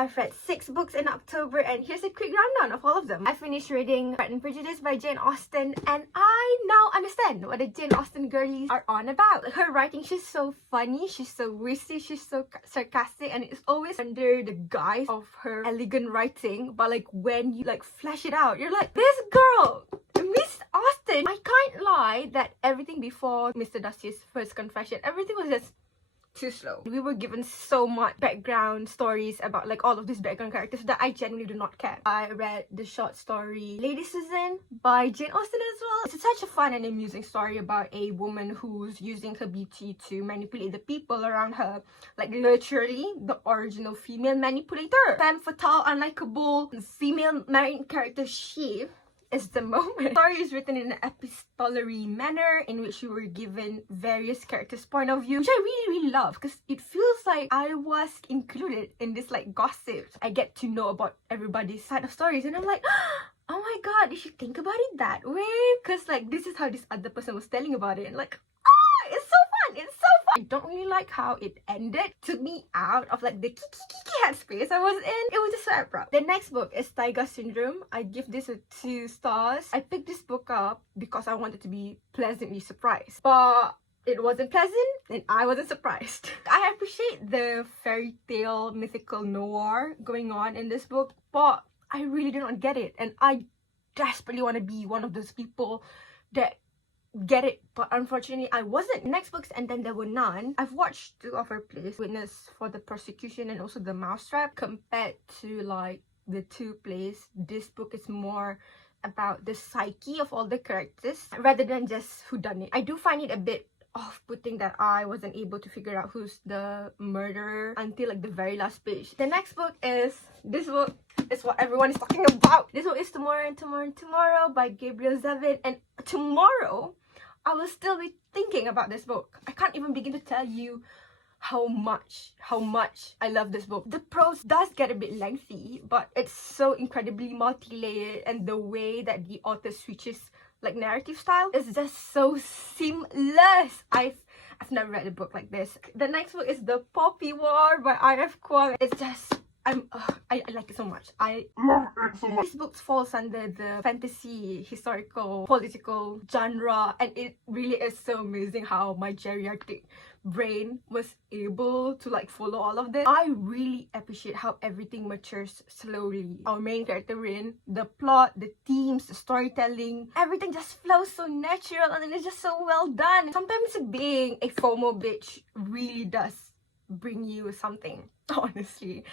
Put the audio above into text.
I've read 6 books in October, and here's a quick rundown of all of them. I finished reading Pride and Prejudice by Jane Austen, and I now understand what the Jane Austen girlies are on about. Her writing, she's so funny, she's so witty, she's so sarcastic, and it's always under the guise of her elegant writing. But like when you like flesh it out, you're like, this girl, Miss Austen. I can't lie that everything before Mr. Darcy's first confession, everything was just too slow. We were given so much background stories about like all of these background characters that I genuinely do not care. I read the short story Lady Susan by Jane Austen as well. It's such a fun and amusing story about a woman who's using her beauty to manipulate the people around her. Like literally the original female manipulator. Femme fatale, unlikable, female main character she is the moment. The story is written in an epistolary manner in which we were given various characters' point of view, which I really love because it feels like I was included in this like gossip. I get to know about everybody's side of stories, and I'm like, oh my god, you should think about it that way, because like this is how this other person was telling about it, and like, it's so fun, it's so fun. I don't really like how it ended. Took me out of like the kiki headspace I was in. It was just so abrupt. The next book is Taiga Syndrome. I give this a 2 stars. I picked this book up because I wanted to be pleasantly surprised, but it wasn't pleasant and I wasn't surprised. I appreciate the fairy tale mythical noir going on in this book, but I really do not get it, and I desperately want to be one of those people that get it, but unfortunately I wasn't. Next books, And Then There Were None. I've watched 2 of her plays, Witness for the Prosecution and also The Mousetrap. Compared to like the 2 plays, this book is more about the psyche of all the characters rather than just whodunit. I do find it a bit off-putting that I wasn't able to figure out who's the murderer until like the very last page. The next book is this book. Is what everyone is talking about. This book is Tomorrow and Tomorrow and Tomorrow by Gabriel Zevin, and tomorrow I will still be thinking about this book. I can't even begin to tell you how much I love this book. The prose does get a bit lengthy, but it's so incredibly multi-layered, and the way that the author switches like narrative style is just so seamless. I've never read a book like this. The next book is The Poppy War by R.F. Kuang. It's just I like it so much. I love it so much. This book falls under the fantasy, historical, political genre, and it really is so amazing how my geriatric brain was able to like follow all of this. I really appreciate how everything matures slowly. Our main character Rin, the plot, the themes, the storytelling, everything just flows so natural, and it's just so well done. Sometimes being a FOMO bitch really does bring you something, honestly.